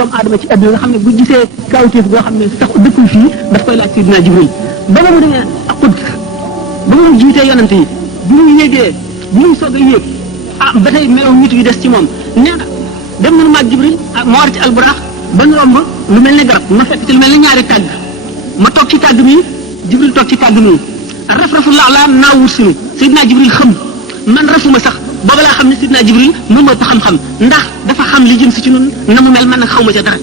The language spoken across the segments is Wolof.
doomu aadama ci àdduna nga xam ne bu gisee kawteef boo xam ne sax dëkkul fii daf koy laaj Seydina Jibril ba mu demee ak Quds ba mu jiitee yonante yi bi mu yéegee bi mu soog a yéeg ba tey melaw nit yi des ci moom nee na dem nañu maag Jibril ma war ci alburaax ba ñu romb lu mel ne garab ma fekk ci lu mel ne ñaari tàgg ma toog ci tàgg mi Jibril toog ci tàgg mi raf-rafu laa naa wut sunu Seydina Jibril xam man rafuma sax booba laa xam ne Seydina Jibril moom moo ëpp xam-xam ndax dafa xam li jëm si ci ñun na mu mel man nag xaw ma ca dara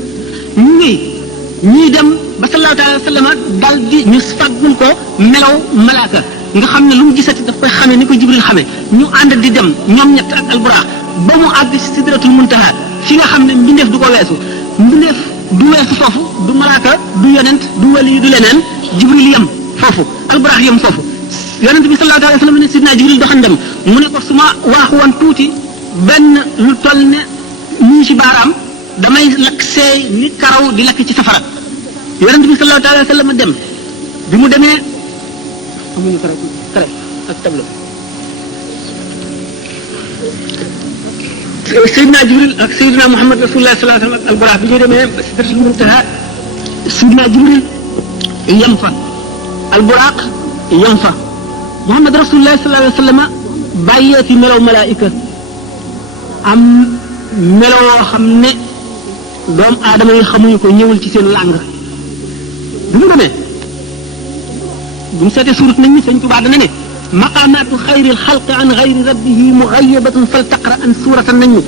ñii dem ba sallallahu alayhi wa sallam dal di ñu faggul ko melaw malaaka nga xam ne lu mu gisati daf koy xamee ni ko Jibril xamee ñu ànd di dem ñoom ñett ak alburaax ba mu àgg ci sidratul muntaha fi nga xam ne mbindeef du ko weesu mbindeef du weesu foofu du malaaka du yonent du wali du leneen Jibril yem foofu alburaax yem foofu yonent bi sallallahu alayhi wa sallam ne sidna Jibril doxandem mu ne ko su ma waaxu woon tuuti benn lu toll ne nii ci baaraam damay lakk seey ni karaw di lakk ci safara yonent bi sallallahu alayhi wa sallam dem bi mu demee amuñu kare ak tableau Seydina Jibril ak Seydina Muhammad rasulullah sallallahu alayhi wa sallam ak alburaax bi ñu demee sidratul muntaha Seydina Jibril yem fa alburaax yem fa Muhammad rasulullah sallallahu alayhi wa sallam bàyyee ci melaw malaayika am melaw yoo xam ne doomu aadama yi xamuñu ko ñëwul ci seen làng bu mu demee bu mu seetee suurat nañ ni Sëñ Tuubaa dana ne maqaamaatu xayri alxalqi an xayri rabbihi muxayabatun fal taqra an suuratan nañ ni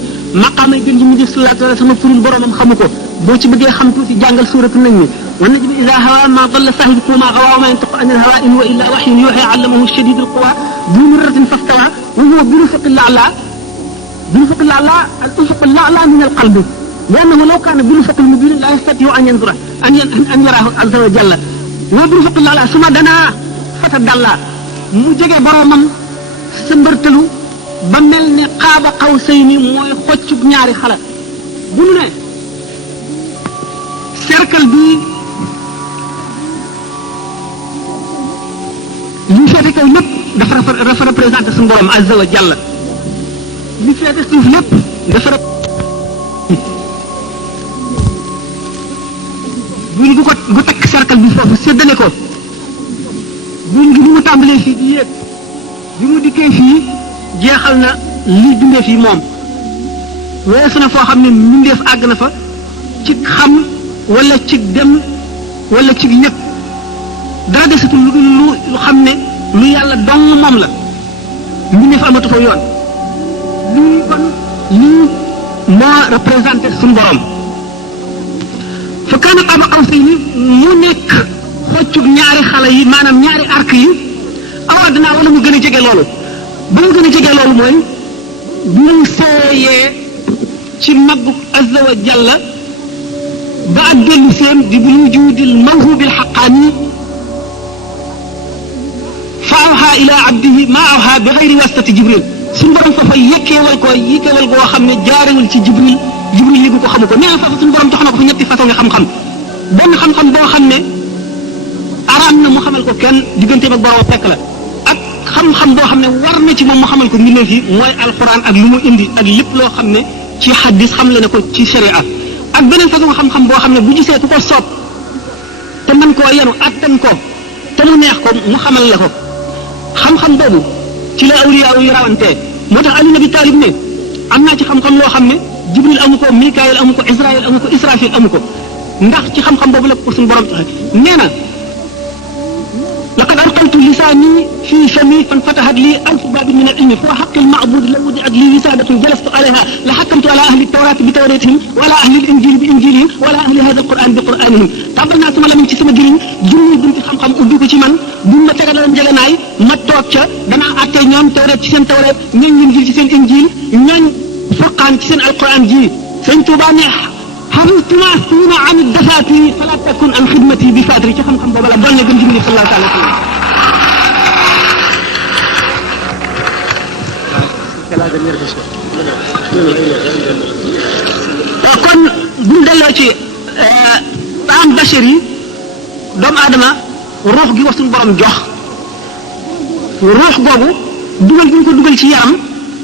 maqaamay gën ji mu def sallallahu alayhi wa sallam furul boromam xamu ko boo ci bëggee xam tuuti jàngal suuratu nañ ni wan najmi ida hawa ma dalla saahibukum ma gawa wa ma yantiqu an alhawa in huwa illa wahyun yuha allamahu shadidul quwa du mirratin fastawa wa huwa bi ufuqil a'la al ufuqil a'la min al qalbi لأنه لو كان بالأفق المبين لا يستطيع أن ينظره أن يراه عز وجل وبالأفق الأعلى ثم دنا فتدلى mu jege boromam sëmbartalu ba mel ne qaaba qawsayni mooy xoccub ñaari xala bu ñu ne cercle bi li féete kaw lépp dafa représenté suñu borom azza wa jalla li féete suuf lépp dafa buñ gu takk cercle bi foofu séddale ko buñ gi bi mu tàmbalee fii di yéeg bi mu dikkee fii jeexal na li dundee fii moom weesu na foo xam ne mbindeef àgg na fa ci xam wala ci dem wala ci lépp dara desatul lu xam ne lu yàlla dong moom la mbindeef amatu fa yoon lii kon lii moo représenté suñu borom fa kaana qaaba qawsayni mu nekk xoccub ñaari xale yi maanaam ñaari arc yi aw adnaa wala mu gën a jege loolu ba mu gën a jege loolu mooy bu mu seeyee ci maggu azza wa jalla ba ak dellu seen di bu wujudil mawhubil haqqaani fa awhaa ilaa abdihi maa awhaa bi xayri wasitati jibril suñu borom fa yekkeewal goo xam ne jaarewul ci jibril li ko xamu ko nee na foofu suñu borom jox na ko fa ñetti façon nga xam-xam benn xam-xam boo xam ne araam na mu xamal ko kenn digganteem ak borom fekk la ak xam-xam boo xam ne war na ci moom mu xamal ko mbindeef yi mooy alquran ak lu mu indi ak lépp loo xam ne ci xaddis xam la ne ko ci sharia ak beneen façon xam-xam boo xam ne bu gisee ku ko soob te mën koo yenu attan ko te mu neex ko mu xamal la ko xam-xam boobu ci la awliya yi rawantee moo tax Ali Nabi Talib ne am naa ci xam-xam loo xam ne Jibril amu ko Mikaayil amu ko Israël amu ko Israfil amu ko ndax ci xam-xam boobu la ko suñu borom taxe nee na laqad alqaytu lisaani fi fami fanfatahat li alfu baabin min al-ilmi fa haqqi al-ma'bud law wudi'at li wisadatun jalastu alayha la hakkamtu ala ahli at-tawrati bi tawratihim wa ala ahli al-injili bi injilihim wa ala ahli hadha al-quran bi quranihim tàmbal naa sama lamiñ ci sama gëriñ junni bunti xam-xam ubbi ko ci man buñ ma tegaloon njëganaay ma toog ca danaa àttee ñoom tawret ci seen tawret ñooñ injil ci seen injil ñooñ furqaan ci seen alquran ji sëñ Tuubaa ne xarituma suuna an dafaatiri fala takun an xidmati bi faatiri ci xam-xam boobu la doon na gën ci mbir sallallahu alayhi wa sallam kon buñ delloo ci am bachir yi doomu aadama ruux gi ko suñu borom jox ruux googu dugal gi ñu ko dugal ci yaram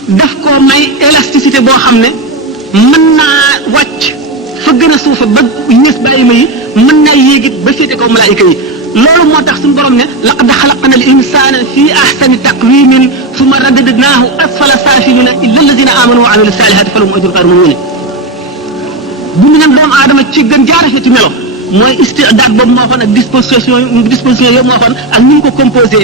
daf koo may élasticité boo xam ne mën naa wàcc fa gën a suufe ba yées bàyyi ma yi mën naa yéegit ba féete kaw malaayika yi loolu moo tax suñu borom ne laqad xalaqna al insana fi ahsani taqwimin summa radadnaahu asfala saafilina illa alladina amanu wa amilu salihati falahum ajrun ghayru mamnun bind nañ doomu aadama ci gën jaarafeti melo mooy istidaat boobu moo waxoon ak disposition yooyu moo waxoon ak ni ñu ko composé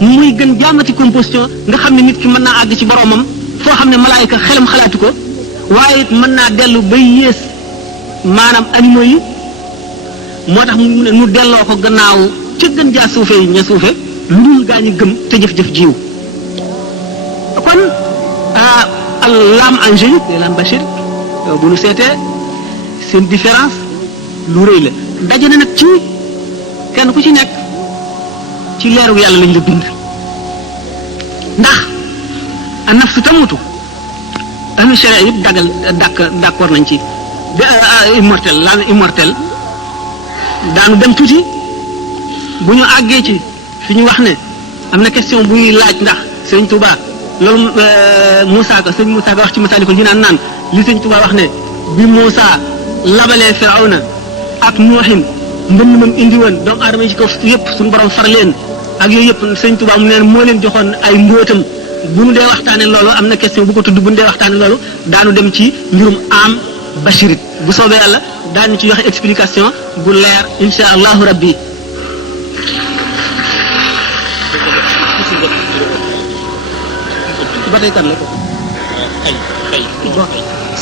muy gën jaamati composition nga xam ne nit ki mën naa àgg ci boromam foo xam ne malaayika xelam xalaatu ko waaye it mën naa dellu bay yées maanaam animaux yi moo tax mu ne mu delloo ko gannaaw ca gën jaa suufe yi ña suufe lu dul gaa ñi gëm te jëf-jëf jiw kon l'âme angélique et l'âme bachérique bu nu seetee seen différence lu rëy la daje na nag ci kenn ku ci nekk ci leeru yàlla lañ la bind ndax a nafsu tamutu ahlu sharia yëpp d'accord nañ ci immortel l'âme immortel daanu dem tuuti bu ñu àggee ci fi ñu wax ne am na question buy laaj ndax sëñ Touba loolu Moussa Ka sëñ Moussa Ka wax ci Masaalikul Jinaan naan li sëñ Touba wax ne bi Moussa labalee Firawna ak Nuuhin mbënn mam indi woon doomu aadama yi ci kaw yëpp suñu borom far leen ak yooyu yëpp sëñ Touba mu neen moo leen joxoon ay mbóotam bu nu dee waxtaane loolu am na question bu ko tudd bu nu dee waxtaane loolu daanu dem ci mbirum am bashirit bu soobee yàlla daanu ci joxe explication bu leer insha allahu rabbi ba tey kan la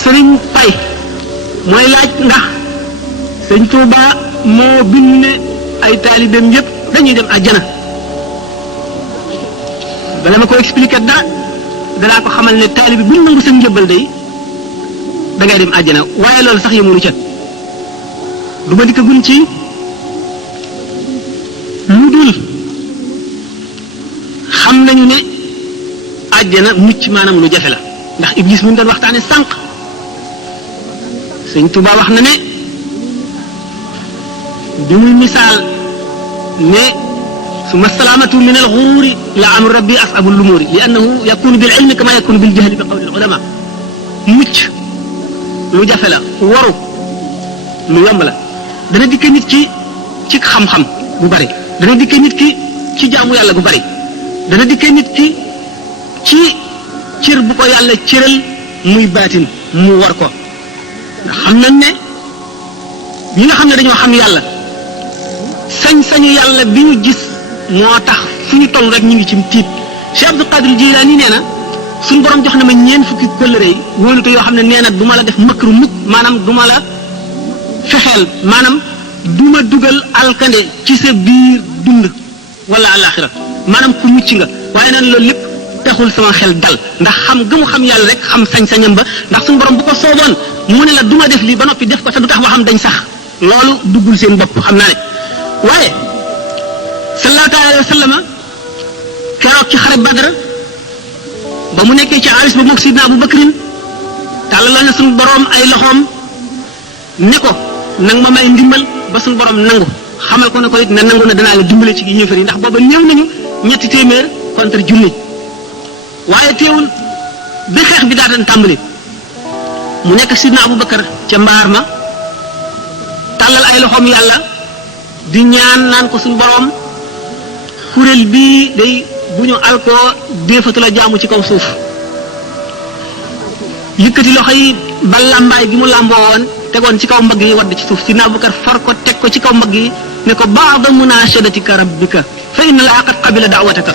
sëriñ Pay mooy laaj ndax sëñ Touba moo bind ne ay taalibeem yëpp dañuy dem àjjana bala ma ko expliquer dara danaa ko xamal ne taalibe bu ñu nangu seen njëbbal day da ngay dem àjjana waaye loolu sax yemunu ca du ma dikk gun ci lu dul xam nañu ne àjjana mucc maanaam lu jafe la ndax iblis mu ñu doon waxtaane sànq sëñ Touba wax na ne bi muy misaal ne summa salaamatu min al xuruuri la amru rabbi asabu lumuuri li annahu yakunu bil ilmi kama yakunu bil jahli bi qawli al ulama mucc lu jafe la waru lu yomb la dana dikke nit ki ci xam-xam bu bari dana dikke nit ki ci jaamu yàlla bu bari dana dikke nit ki ci cër bu ko yàlla cëral muy baatin mu war ko nga xam nañ ne ñi nga xam ne dañoo xam yàlla sañ-sañu yàlla bi ñu gis moo tax fu ñu toll rek ñu ngi ci tiit Cheikh Abdul Qadir Jilaani nee na suñu borom jox na ma ñeent fukki kóllëre yi wóolute yoo xam ne nee na du ma la def makru mukk maanaam du ma la fexeel maanaam du ma dugal alkande ci sa biir dund wala alaxira maanaam ku mucc nga waaye neen loolu lépp taxul sama xel dal ndax xam gëmu xam yàlla rek xam sañ-sañam ba ndax suñu borom bu ko sooboon mu ne la du ma def lii ba noppi def ko te du tax ba xam dañ sax loolu duggul seen bopp xam naa ne waaye sallallahu alayhi wa sallam keroog ci xare Badr ba mu nekkee ci aris ba mook sidna Abu Bakrin tàllal na suñu borom ay loxoom ne ko nang ma may ndimbal ba suñu borom nangu xamal ko ne ko it ne nangu na danaa la dimbale ci yéefar yi ndax booba néew nañu 300 contre junni waaye teewul bi xeex bi daataan tàmbali mu nekk sidna Abu Bakar ca mbaar ma tàllal ay loxoom yàlla di ñaan naan ko suñu borom kuréel bii day bu ñu alkoo déefatu la jaamu ci kaw suuf yëkkati loxo yi ba làmbaay gi mu làmboo woon tegoon ci kaw mbagg yi wadd ci suuf sidna Abu Bakar far ko teg ko ci kaw mbagg yi ne ko ba'da munashadatika rabbika fa inna Allaha qad qabila da'wataka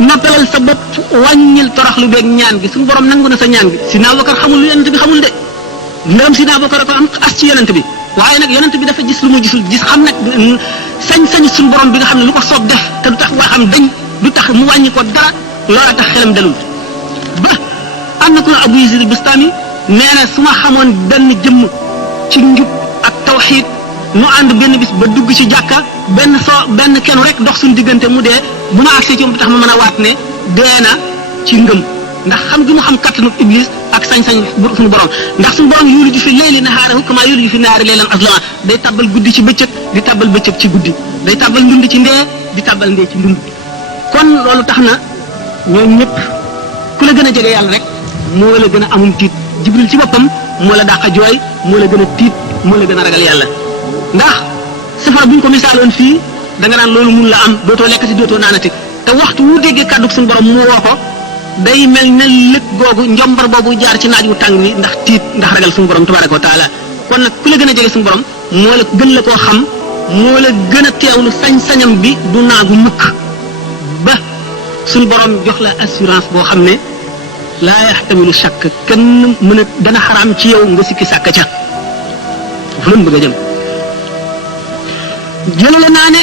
noppalal sa bopp wàññil toroxlu beeg ñaan gi suñu borom nangu na sa ñaan gi sidna Abu Bakar xamul lu yonent bi xamul de ndërëm sidna Abu Bakar ko am as ci yonent bi waaye nag yonent bi dafa gis lu mu gisul gis xam nag sañ-sañ suñu borom bi nga xam ne lu ko soob def te du tax waa xam dañ du tax mu wàññi ko dara loola tax xelam dalul ba am na ku ne Abu Yazid al-Bistami nee na su ma xamoon benn jëmm ci njub ak tawxiid nu ànd benn bis ba dugg ci jàkka benn kenn rek dox suñu diggante mu dee bu ma agsee ci moom tax ma mën a waat ne dee na ci ngëm ndax xam gi mu xam kattanu iblis ak sañ-sañ suñu borom ndax suñu borom yuuliju fi layli nahaarahu kama yuuliju fi nahaari laylan aslama day tabbal guddi ci bëccëg di tabbal bëccëg ci guddi day tabbal ndund ci ndee di tabbal ndee ci ndund kon loolu tax na ñoom ñëpp ku la gën a jege yàlla rek moo la gën a amum tiit jibril ci boppam moo la dàq a jooy moo la gën a tiit moo la gën a ragal yàlla ndax safara bu ñu ko misaaloon fii da nga naan loolu mun la am dootoo lekk si dootoo naanati te waxtu wu déggee kàddu suñu borom mu woo ko day mel ne lëg googu njombar boobu jaar ci naaj wu tàng wi ndax tiit ndax ragal suñu borom tabaraka wa taala kon nag ku la gën a jege suñu borom moo la gën la koo xam moo la gën a teewlu sañ-sañam bi du naagu mukk ba suñu borom jox la assurance boo xam ne laa yaxtamilu shakk kenn mën a dana xaraam ci yow nga sikki sàkk ca fu leen bëgg a jëm jëlale naa ne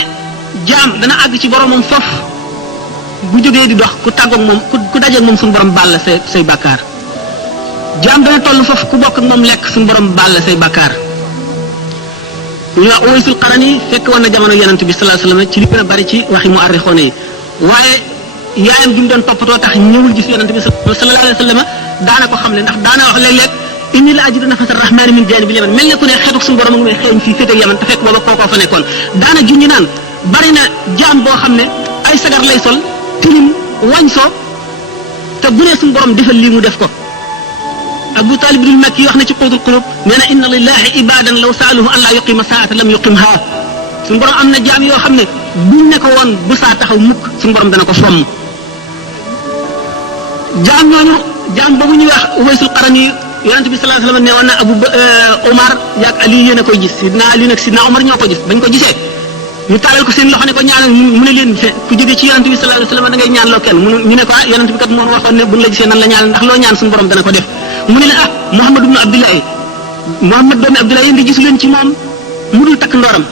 jaam dana àgg ci boromam foofu bu jógee di dox ku tàggoog moom ku dajeeg moom suñu borom baal la say bàkkaar jaam dana toll foofu ku bokk ak moom lekk suñu borom baal la say bàkkaar ñu wax Uwaysul Qarani fekk woon na jamono yonent bi sallallahu alayhi wasallam ci li gën a bari ci waxi mu arrixoone yi waaye yaayam gi mu doon toppatoo tax ñëwul gis yonent bi sallallahu alayhi wasallam daana ko xam ne ndax daana wax léeg-léeg inni la ajidu nafasa rahmani min janibil yaman mel ne ku ne xeetu suñu borom a ngi may xeeñ fii féete ak yaman te fekk booba kookoo fa nekkoon daana junñi naan bari na jaam boo xam ne ay sagar lay sol tilim wañ soo te bu nee suñu borom defal lii mu def ko Abu Talib ibn Makki wax na ci Qawdul Qulub nee na inna lillahi ibadan law saaluhu an laa yuqima saata lam yuqimha suñu borom am na jaam yoo xam ne buñ ne ko woon bu saa taxaw mukk suñu borom dana ko fomm jaam ñooñu jaam boobu ñuy wax Uwaysul Qarani yonent bi sallallahu alayhi wasallam ne woon na Abu Omar yaag Ali yéen a koy gis sidna Ali nag sidna Omar ñoo ko gis bañ ko gisee ñu taalal ko seen loxo ne ko ñaanal mu ne leen ku jóge ci yonent bi sallallahu alayhi wasallam da ngay ñaan loo kenn ñu ne ko yonent bi kat moo waxoon ne buñ la gisee nan la ñaan ndax loo ñaan suñu borom dana ko def mu ne leen Muhammad ibn Abdullahi Muhammad doomi Abdullahi yéen di gisu leen ci moom mu dul takk ndooram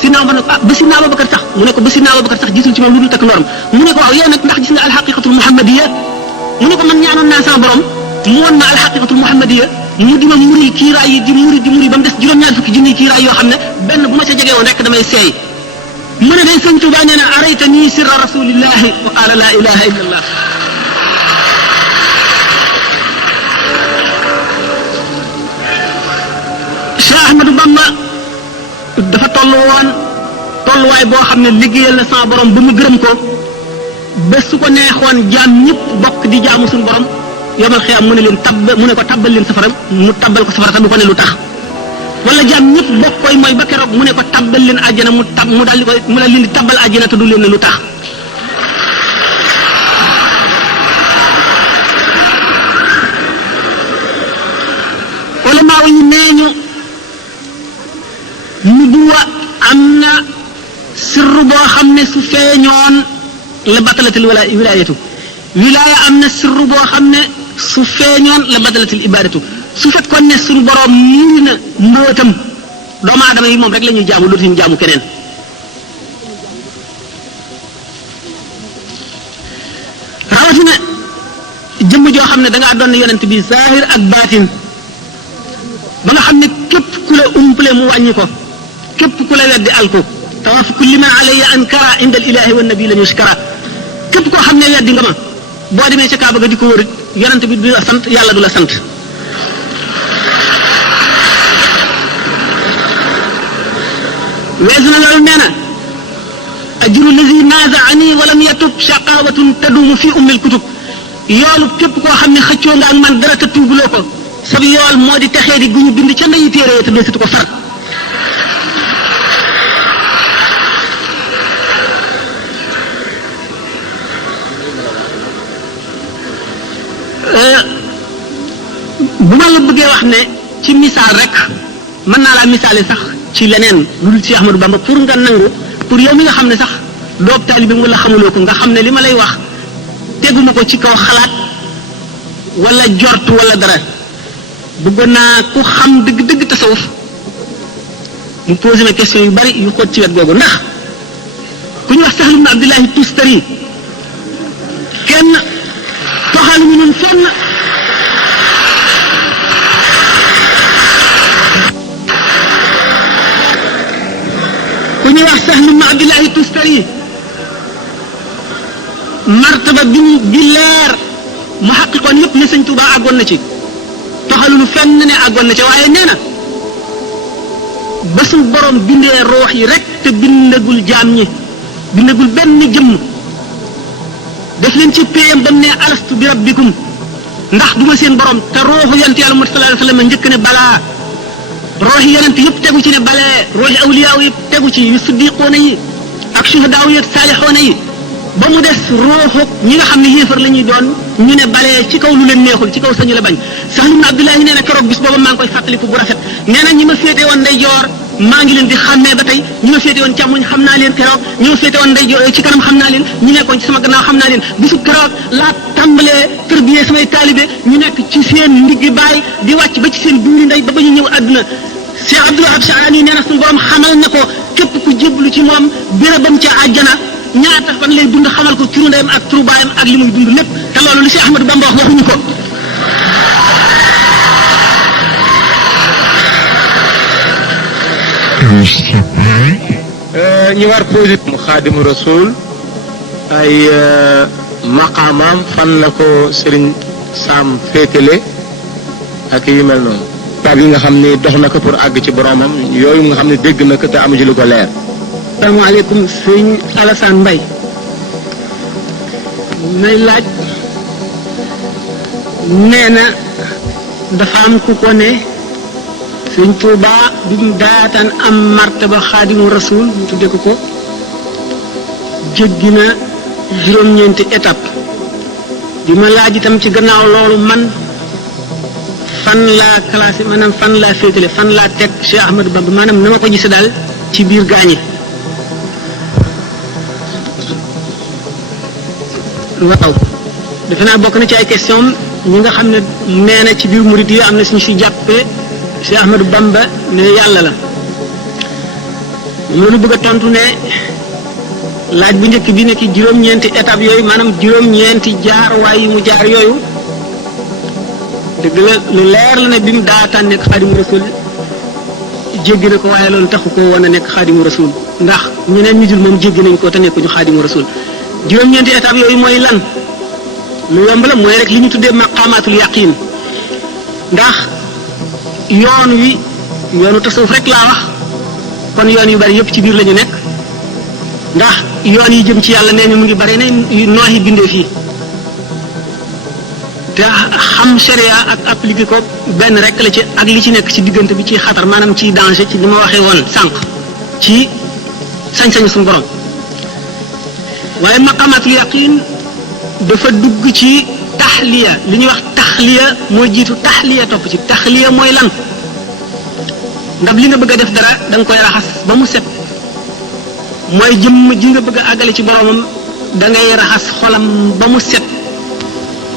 sidna Omar ne ko ba sidna Abubakar sax mu ne ko ba sidna Abubakar sax gisul ci moom lu dul takk ndooram mu ne ko waaw yow nag ndax gis nga alxaqiqatul muhammadiyya mu ne ko man ñaanoon naa sama borom mu woon ma alxaqiqatul muhammadiyya mu di ma muri kiiraay yi di muri ba mu des juróom-ñaar fukki junni kiiraay yoo xam ne benn bu ma ca jege woon rek damay seey mu ne day sëñ Tuubaa nee na arayta nii sirra rasulillahi wa qaala laa ilaha illa allah Cheikh Ahmadou Bamba dafa tolluwaay boo xam ne liggéeyal na sama borom ba mu gërëm ko ba su ko neexoon jaam ñëpp bokk di jaamu suñu borom yomal xiyaam mu ne leen mu ne ko tabbal leen safara mu tabbal ko safara te du ko ne lu tax wala jaam ñëpp bokk koy mooy ba keroog mu ne ko tabbal leen àjjana mu daal leen di tabbal àjjana te du leen ne lu tax ulama yi nee ñu nubuwa am na sirru boo xam ne su feeñoon la batalatil wilaayatu wilaaya am na sirru boo xam ne su feeñoon la batalatil ibadatu su fekkoon ne suñu borom muuri na mbootam doomu aadama yi moom rek la ñuy jaamu dootuñu jaamu keneen rawatina jëmm joo xam ne da ngaa doon ne yonent bi zahir ak baatin ba nga xam ne képp ku la umpale mu wàññi ko képp ku la weddi al ko tawaaf kulli man alayya ankara inda al ilahi wa nabi lan yushkara képp koo xam ne weddi nga ma boo demee ca Kaaba ga di ko wërit yonent bi du la sant yàlla du la sant weesu na loolu nee na ajru lazi nazaani wa lam yatub shaqawatun tadumu fi ummil kutub yoolu képp koo xam ne xëccoo nga ak man dara te tuubuloo ko sab yool moo di texee di gu ñu bind ca ndeyi téere te desitu ko far bu ma la bëggee wax ne ci misaal rek mën naa laa misaale sax ci leneen lu dul ci Ahmadou Bamba pour nga nangu pour yow mi nga xam ne sax doob taalibe wala xamuloo ko nga xam ne li ma lay wax teguma ko ci kaw xalaat wala jort wala dara bëggoon naa ku xam dëgg-dëgg tasawuf mu posé ma question yu bari yu xóot ci wet googu ndax ku ñu wax Sahl ibn Abdullahi Tustari kenn toxalu ñu nun fenn ku ñuy wax Sahl ibn Abdullahi Tustari martaba bi leer mu xaqiqoon yëpp ne Sëñ Tuubaa àggoon na ci toxalunu fenn ne àggoon na ci waaye nee na ba suñ borom bindee roox yi rek te bindagul jaam ñi bindagul benn jëmm def leen ci péyam ba mu ne alastu bi rabbikum ndax duma seen borom te ruuxu yonent yàlla Muhammad sallallahu alayhi wasallam njëkk ne balaa ruuxi yonent yëpp tegu ci ne balee ruuxi awliyaaw yëpp tegu ci yu siddiqoona yi ak shuhadaaw yi ak saalixoona yi ba mu des ruuxu ñi nga xam ne yéefar la ñuy doon ñu ne balee ci kaw lu leen neexul ci kaw sañu la bañ Sahl ibn Abdullah nee na keroog bis booba maa ngi koy fàttaliku bu rafet nee na ñi ma féete woon ndeyjoor maa ngi leen di xàmmee ba tey ñi ma féete woon càmmoñ xam naa leen keroog ñi ma féete woon ndeyjoor ci kanam xam naa leen ñi nekkoon ci sama gannaaw xam naa leen bisu keroog laa tàmbalee tërbiyee samay taalibe ñu nekk ci seen ndiggi baay di wàcc ba ci seen duuri ndey ba ba ñu ñëw àdduna Cheikh Abdul Wahab Sha'rani nee na suñu borom xamal na ko képp ku jébbalu ci moom bérébam ca àjjana ñaata fan lay dund xamal ko turu ndeyam ak turu baayam ak li muy dund lépp te loolu li Cheikh Ahmadou Bamba wax waxuñu ko. ñu war posé mu Xaadimu Rasul ay maqaamaam fan la ko Serigne Sam féetale ak yu mel noonu. taab yi nga xam ne dox na ko pour àgg ci boromam yooyu nga xam ne dégg na ko te amu ci lu ko leer. asalaamaaleykum sëñ Alassane Mbaye may laaj nee na dafa am ku ko ne sëñ Touba bi mu daataan am martaba Xaadimu Rasul mu tudde ko jéggi na juróom-ñeenti étape di ma laaj itam ci gannaaw loolu man fan laa classé maanaam fan laa féetale fan laa teg Cheikh Ahmadou Bamba maanaam na ma ko gise daal ci biir gaañi waaw defe naa bokk na ci ay question ñi nga xam ne nee na ci biir murid yi am na suñu si jàppee Cheikh Ahmadou Bamba ne yàlla la moom la ñu bëgg a tontu ne laaj bu njëkk bi nekk juróom-ñeenti étape yooyu maanaam juróom-ñeenti jaar waay yi mu jaar yooyu dëgg la lu leer la ne bi mu daataan nekk Xaadimu Rasul jéggi na ko waaye loolu taxu ko woon a nekk Xaadimu Rasul ndax ñeneen ñu dul moom jéggi nañ ko te nekkuñu Xaadimu Rasul juróom-ñeenti étape yooyu mooy lan lu yomb la mooy rek li ñu tuddee maqaamaatul yaqiin ndax yoon wi yoonu tasawuf rek laa wax kon yoon yu bari yëpp ci biir la ñu nekk ndax yoon yi jëm ci yàlla nee ñu mu ngi bari ne nooxi bindee fii te xam sharia ak appliqué ko benn rek la ci ak li ci nekk ci diggante bi ci xatar maanaam ci danger ci li ma waxee woon sànq ci sañ-sañu suñu borom waaye maqamatul yaqin dafa dugg ci taxliya li ñuy wax taxliya mooy jiitu taxliya topp ci taxliya mooy lan ndab li nga bëgg a def dara da nga koy raxas ba mu set mooy jëmm ji nga bëgg a àggale ci boromam da ngay raxas xolam ba mu set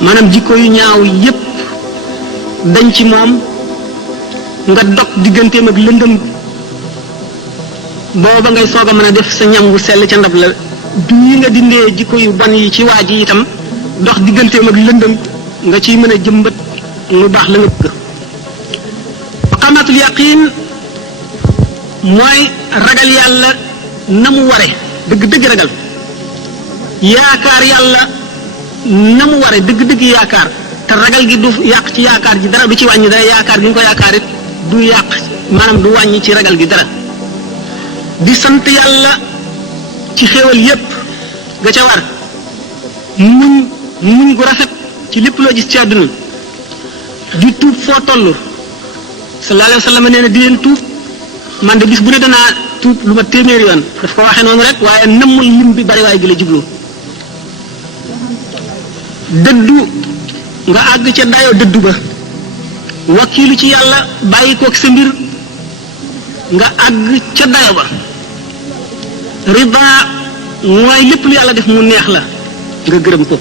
maanaam jikko yu ñaaw yépp dañ ci moom nga dog digganteem ak lëndëm booba ngay soog a mën a def sa ñam wu sell ca ndab la du yi nga dindee jikko yu bon yi ci waa ji itam dox digganteem ak lëndëm nga ciy mën a jëmbat lu baax la nga bëgg maqamatul yaqin mooy ragal yàlla na mu ware dëgg-dëgg ragal yaakaar yàlla na mu ware dëgg-dëgg yaakaar te ragal gi du yàq ci yaakaar ji dara du ci wàññi dara yaakaar gi nga ko yaakaar it du yàq maanaam du wàññi ci ragal gi dara di sant yàlla ci xéewal yépp ga ca war muñ gu rafet ci lépp loo gis ci àdduna di tuub foo toll sallallahu alayhi wa sallam nee na di leen tuub man de bis bu ne danaa tuub lu ma téeméeri yoon daf ko waxee noonu rek waaye nammul lim bi bari waay gi la jublu dëddu nga àgg ca dayoo dëddu ba wakiilu ci yàlla bàyyi kook sa mbir nga àgg ca dayo ba rida mooy lépp lu yàlla def mu neex la nga gërëm ko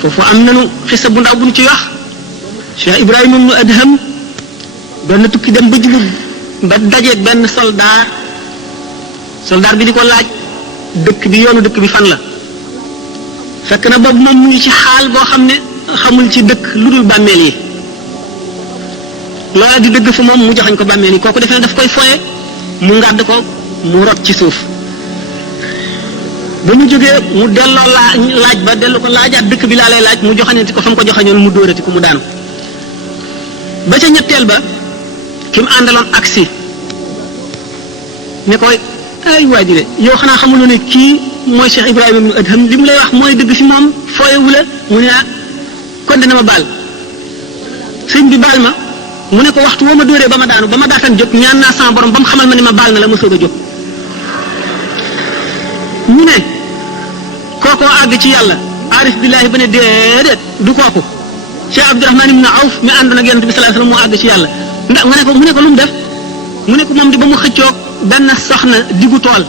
foofu am nanu xisa bu ndaw bu ñu ci wax Cheikh Ibrahima ibnu Adham benn tukki dem ba jublu ba dajeeg benn soldaar bi di ko laaj dëkk bi yoonu dëkk bi fan la fekk na boobu moom mu ngi ci xaal boo xam ne xamul ci dëkk lu dul bàmmeel yi loola di dëgg fa moom mu joxañ ko bàmmeel yi kooku defee ne daf koy foye mu ngàdd ko mu rot ci suuf ba mu jógee mu delloo laaj ba dellu ko laajaat dëkk bi laa lay laaj mu joxañati ko fa mu ko joxañoon mu dóorati ko mu daanu ba ca ñetteel ba ki mu àndaloon aksi ne koy ay waa ji de yow xanaa xamuloo ne kii mooy Cheikh Ibrahima ibnu Adham li mu lay wax mooy dëgg fi moom fooyewu la mu ne kon dina ma baal sëñ bi baal ma mu ne ko waxtu woo ma dóoree ba ma daanu ba ma daataan jóg ñaan naa sama borom ba mu xamal ma ni ma baal na la ma soog a jóg ñu ne kookoo àgg ci yàlla aarif billaahi ba ne déedéet du kooku Cheikh Abdourahman ibn Awf mi àndoon ak yonent bi sallallahu alayhi wasallam moo àgg ci yàlla ndax nga ne ko mu ne ko lu mu def mu ne ko moom di ba mu xëccoog benn soxna diggu tool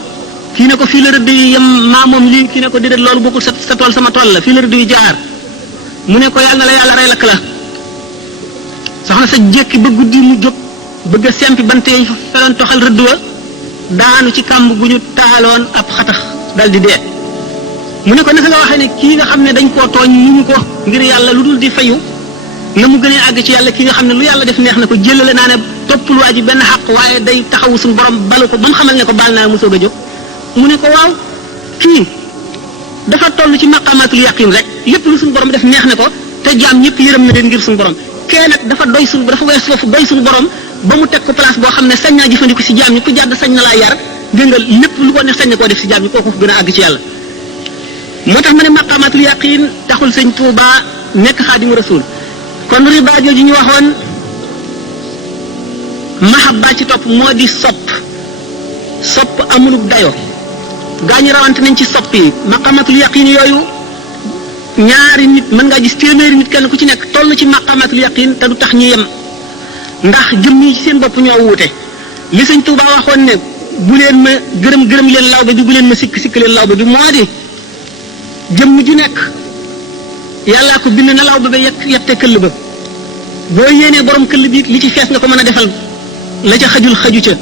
kii ne ko fii la rëdd yi yem maa moom lii kii ne ko déedéet loolu bokkul sa tool sama tool la fii la rëdd yi jaar mu ne ko yàlla na la yàlla rey lakk la soxna sa jékki ba guddi mu jóg bëgg a sempi bante yi fa doon toxal rëdd wa daanu ci kàmb gu ñu taaloon ab xatax dal di dee mu ne ko naka nga waxee ne kii nga xam ne dañ koo tooñ ñu ko ngir yàlla lu dul di fayu na mu gënee àgg ci yàlla kii nga xam ne lu yàlla def neex na ko jëlale naa ne toppul waa ji benn xaq waaye day taxawu suñu borom balu ko ba mu xamal ne ko baal naa mu soog a jóg mu ne ko waaw kii dafa toll ci maqamatul yaqin rek lépp lu suñu borom def neex na ko te jaam ñëpp yërëm na leen ngir suñu borom kee nag dafa doy suñu dafa wees foofu doy suñu borom ba mu teg ko place boo xam ne sañ naa jëfandiku si jaam ñi ku jàdd sañ na laa yar dégg nga lépp lu ko neex sañ na koo def si jaam ñi kooku gën a àgg ci yàlla moo tax ma ne maqamatul yaqin taxul sëñ Tuuba nekk xaadimu rasul kon riba jooju ñu waxoon mahabba ci topp moo di sopp amulub dayo gaa ñi rawante nañ ci sopp yi maqamatul yaqin yooyu ñaari nit mën ngaa gis téeméeri nit kenn ku ci nekk toll ci maqamatul yaqin te du tax ñu yem ndax jëm yi ci seen bopp ñoo wuute li sëñ Tuuba waxoon ne bu leen ma gërëm leen lawbe bi bu leen ma sikk leen lawbe bi moo di jëmm ju nekk yàllaa ko bind na lawbe ba yette këll ba boo yéenee borom këll bi li ci fees nga ko mën a defal la ca xaju ca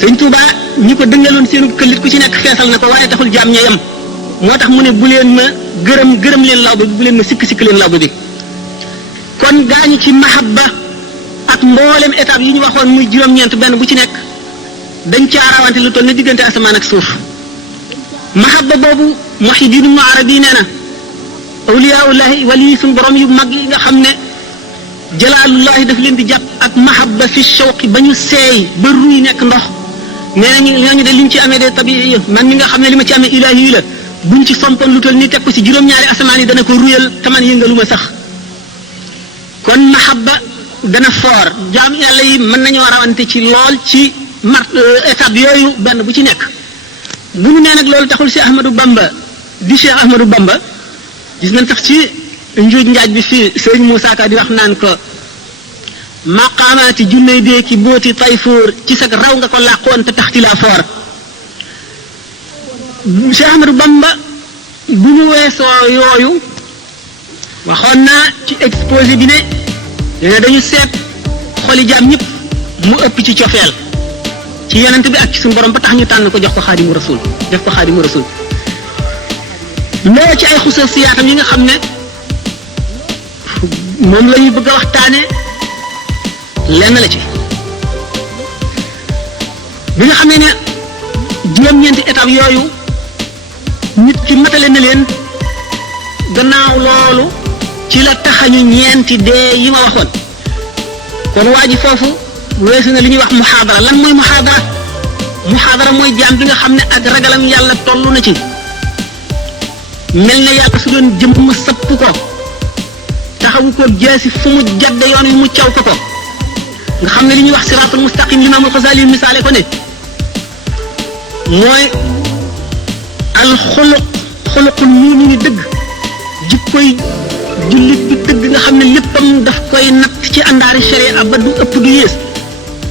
sëñ Tuuba ñi ko dëngaloon seenu këllit ku ci nekk feesal na ko waaye taxul jaam ña yem moo tax mu ne bu leen ma gërëm leen lawbe bi bu leen ma sikk leen lawbe bi kon gaañu ci mahabba ak mboolem étape yi ñu waxoon muy juróom-ñeent benn bu ci nekk dañ caa rawante lu toll ne diggante asamaan ak suuf mahabba boobu Muhyiddin Ibn Arabi nee na awliyaullahi wali suñ borom yu mag yi nga xam ne jalaalullahi daf leen di jàpp ak mahabba fi shawqi ba ñu seey ba ruy nekk ndox nee na ñooñu de liñ ci amee de tabii man mi nga xam ne li ma ci amee ilahi la buñ ci sompoon lu toll ni teg ko ci juróom-ñaari asamaan yi dana ko ruyal taman yëngalu ma sax kon mahabba dana foor jaam yàlla yi mën nañoo rawante ci lool ci étape yooyu benn bu ci nekk bu ñu nee nag loolu taxul si Ahmadou Bamba di Cheikh Ahmadou Bamba gis nañ tax ci njuuj njaaj bi fii sëñ Moussa Ka di wax naan ko maqaamaati junney dee ki booti tayfoor ci sag raw nga ko làqoon te taxti laa foor Cheikh Ahmadou Bamba bu ñu weesoo yooyu waxoon naa ci exposé bi ne dañu seet xoli jaam ñëpp mu ëpp ci cofeel ci yonent bi ak ci suñu borom ba tax ñu tànn ko jox ko xaadimu rasul def ko xaadimu rasul loo ci ay xususiyaatam yi nga xam ne moom la ñu bëgg a waxtaane lenn la ci bi nga xam ne juróom-ñeenti étape yooyu nit ki matale na leen gannaaw loolu ci la taxañu ñeenti dee yi ma waxoon kon waa ji foofu weesu na li ñuy wax muhaadara lan mooy muhaadara mooy jaam bi nga xam ne ak ragalam yàlla toll na ci mel na yàlla su doon jëm mu sëpp ko taxawu ko jaasi fu mu jadde yoon wi mu caw ko nga xam ne li ñuy wax siraatul mustaqim li Imaamul Xasaali misaale ko ne mooy al xuluqul mu'mini dëgg jikkoy jullit bi dëgg nga xam ne léppam daf koy natt ci àndaari sharia ba du ëpp du yées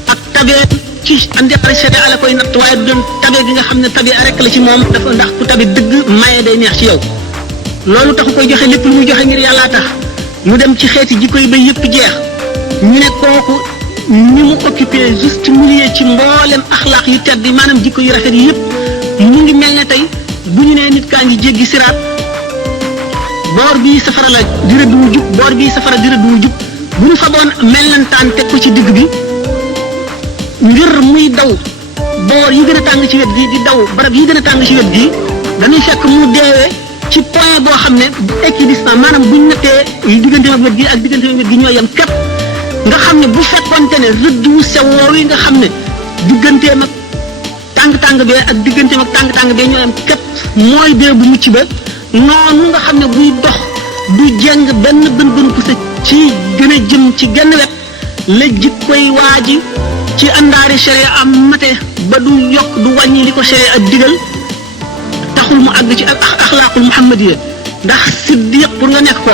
ak tabee ci àndaari sharia la koy natt waaye du doon tabee gi nga xam ne tabee rek la ci moom dafa ndax ku tabe dëgg maye day neex ci yow loolu taxu koy joxe lépp lu muy joxe ngir yàllaa tax mu dem ci xeeti jikko yi ba yëpp jeex ñu ne kooku ni mu occupé juste milieu ci mboolem axlaaq yu tedd yi maanaam jikko yu rafet yi yëpp mu ngi mel ne tey bu ñu nee nit kaa ngi jéggi siraat boor bii safara la di rëdd wu jub boor bii safara di rëdd wu jub bu ñu faboon mellantaan teg ko ci digg bi ngir muy daw boor yi gën a tàng ci wet gi di daw barab yi gën a tàng ci wet gi dañuy fekk mu deewee ci point boo xam ne équidistant maanaam buñ nattee diggante ak wet gi ak diggante ak wet gi ñoo yem képp nga xam ne bu fekkonte ne rëdd wu sew woowu yi nga xam ne digganteem ak tàng-tàng bee ak digganteem ak tàng-tàng bee ñoo yem képp mooy dee bu mucc ba noonu nga xam ne buy dox du jeng benn bën pusa ci gën a jëm ci genn wet la jikkoy waaji ci àndaari sharia am mate ba du yokk du wàññi li ko sharia ak digal taxul mu àgg ci axlaaqul muhammadiya ndax siddiq pour nga nekk ko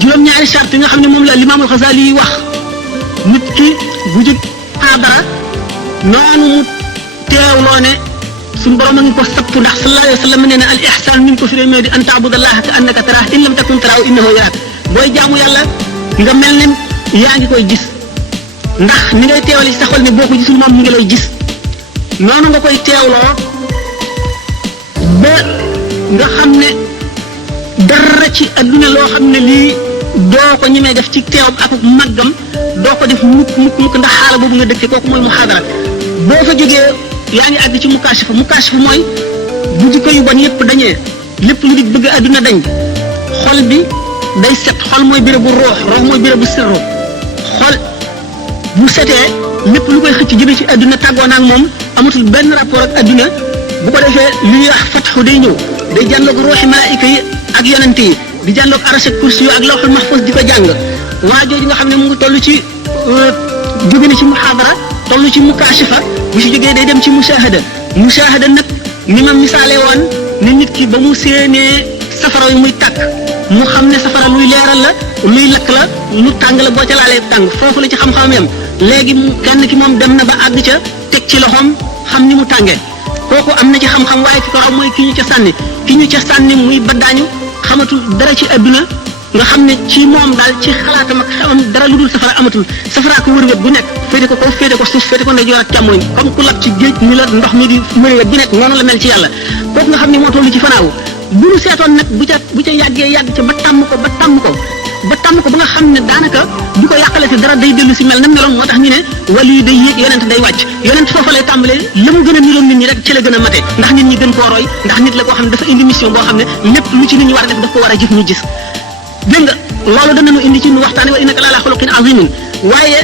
juróom-ñaari charte yi nga xam ne moom la limaamul Xasaali yi wax nit ki bu jóg xaadara noonu mu teewloo ne suñu borom a ngi ko sapp ndax sallallahu alayhi wa sallam nee na al ihsaan min ko firee mee di an taabudallaha ka annaka taraah in lam takun taraahu innahu yaraak booy jaamu yàlla nga mel ne yaa ngi koy gis ndax ni ngay teewale ci sa xol ne boo ko gisul moom mi ngi lay gis noonu nga koy teewloo ba nga xam ne dara ci adduna loo xam ne lii doo ko ñemee def ci teewam ak màggam doo ko def mukk ndax xaala boobu nga dëkkee kooku mooy muhaadara boo fa jógee yaa ngi àgg ci mukaashifa mooy bu jikko yu bon yépp dañee lépp lu di bëgg adduna dañ xol bi day set xol mooy bérébu roox mooy bérébu sirru xol bu setee lépp lu koy xëcc jëme ci adduna tàggoo naag moom amatul benn rapport ak adduna bu ko defee li ñuy wax fatxu day ñëw day jànloog ruuxi malaayika yi ak yonente yi di jànloog arsh ak kursi yu ak lawhul mahfuz di ko jàng waa jooju nga xam ne mu ngi toll ci jóge na ci muhaadara toll ci mukaashifa bu si jógee day dem ci mushahada nag ni ma misaale woon ne nit ki ba mu séenee safara yi muy tàkk mu xam ne safara luy leeral la luy lakk la lu tàng la boo ca laalee tàng foofu la ci xam-xam yam léegi kenn ki moom dem na ba àgg ca teg ci loxoom xam ni mu tàngee kooku am na ci xam-xam waaye ki ko raw mooy ki ñu ca sànni muy baddaañu xamatul dara ci adduna nga xam ne ci moom daal ci xalaatam ak xamam dara lu dul safara amatul safara ko wër wet bu nekk féete ko kaw féete ko suuf féete ko ndeyjoor ak càmmooñ comme ku lab ci géej ni la ndox mi di wër wet bu nekk noonu la mel ci yàlla kooku nga xam ne moo toll ci fanaawu bu ñu seetoon nag bu ca yàggee yàgg ca ba tàmm ko ba nga xam ne daanaka du ko yàqale te dara day dellu si mel na meloon moo tax ñu ne wali yi day yéeg yonent day wàcc yonent foofa lay tàmbalee la mu gën a niroon nit ñi rek ci la gën a mate ndax nit ñi gën koo roy ndax nit la koo xam ne dafa indi mission boo xam ne lépp lu ci nit ñi war a def daf ko war a jëf ñu gis dégg nga loolu danañu indi ci nu waxtaane wa innaka la ala xuluqin azimin waaye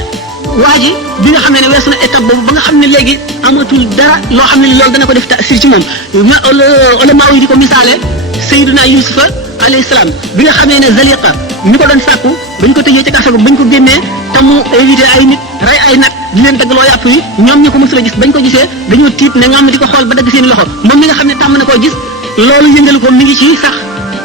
waa ji bi nga xam ne weesu na étape boobu ba nga xam ne léegi amatul dara loo xam ne loolu dana ko def tasir ci moom ulama yi di ko misaale Sayyiduna Yusufa alayhi salaam bi nga xamee ne Zaliqa ñi ko doon sàkku bañ ko tëjee ci kaso ba bañ ko génnee te mu évité ay nit rey ay nag di leen daggaloo yàpp yi ñoom ñi ko mësula gis bañ ko gisee dañoo tiit ne ngam di ko xool ba dagg seen loxo moom mi nga xam ne tàmm na koo gis loolu yëngal ko mi ngi ci sax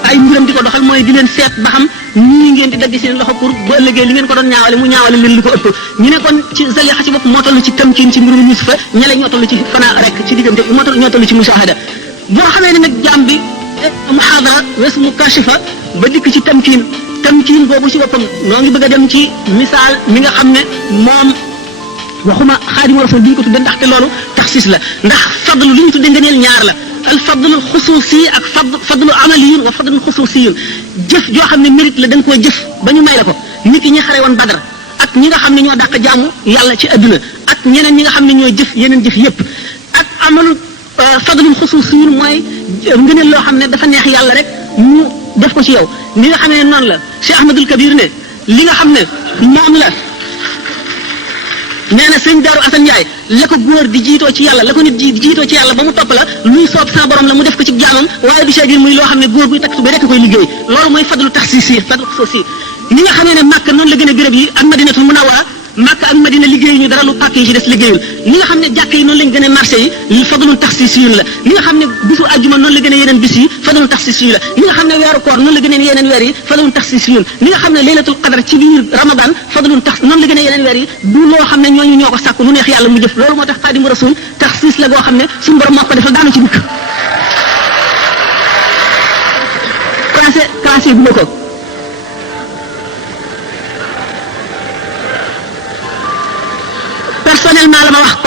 ay mbiram di ko doxal mooy di leen seet ba xam ñii ngeen di dagg seen loxo pour bu ëllëgee li ngeen ko doon ñaawale mu ñaawale leen lu ko ëpp ñu ne kon ci Zaliqa ci bopp moo toll ci tamkiin ci mbirum Yusufa ñale ñoo toll ci fanaa rek ci diggante ñoo toll ci mushahada boo xamee ne nag jaam bi muhaadara weesu mukashifa ba dikk ci tamkiin boobu ci boppam noo ngi bëgg a dem ci misaal mi nga xam ne moom waxuma Xaadimu Rasuul bi ñu ko tudde ndaxte loolu taxsiis la ndax fadlu li ñu tudde ngëneel ñaar la al fadlu xusuusi ak fadlu amaliyun wa fadlu xusuusiyun jëf joo xam ne mérite la da nga koo jëf ba ñu may la ko nit ki ñi xare woon Badar ak ñi nga xam ne ñoo dàq jaamu yàlla ci adduna ak ñeneen ñi nga xam ne ñoo jëf yeneen jëf yépp ak amalu fadlul xusuusiyun mooy ngëneel loo xam ne dafa neex yàlla rek mu def ko ci yow ni nga xam ne noonu la Cheikh Ahmadul Kabir ne li nga xam ne moom la nee na sëñ Daaru Asan Njaay la ko góor di jiitoo ci yàlla la ko nit di jiitoo ci yàlla ba mu topp la luy soob sa borom la mu def ko ci jaamam waaye du seegir muy loo xam ne góor buy takk su ba rek koy liggéey loolu mooy fadlu taxsiis fadlu xusuusi ni nga xamee ne Màkka noonu la gën a béréb yi ak Madinatul Munawwara Màkka ak Madina liggéeyuñu dara lu pàkk yi ci des liggéeyul ni nga xam ne jàkk yi noonu lañ gën a marché yi fadlu taxsiisiyun la ni nga xam ne bisu àjjuma noonu la gën a yeneen bis yi fadlu taxsiisiyun la ni nga xam ne weeru koor noonu la gën a yeneen weer yi fadlu taxsiisiyun ni nga xam ne laylatul qadr ci biir Ramadan fadlu tax noonu la gën a yeneen weer yi du loo xam ne ñooñu ñoo ko sàkku lu neex yàlla mu jëf loolu moo tax Xaadimu Rasuul taxsiis la goo xam ne suñu borom moo ko defal daanu ci dikk classé bu ko personnellement la ma wax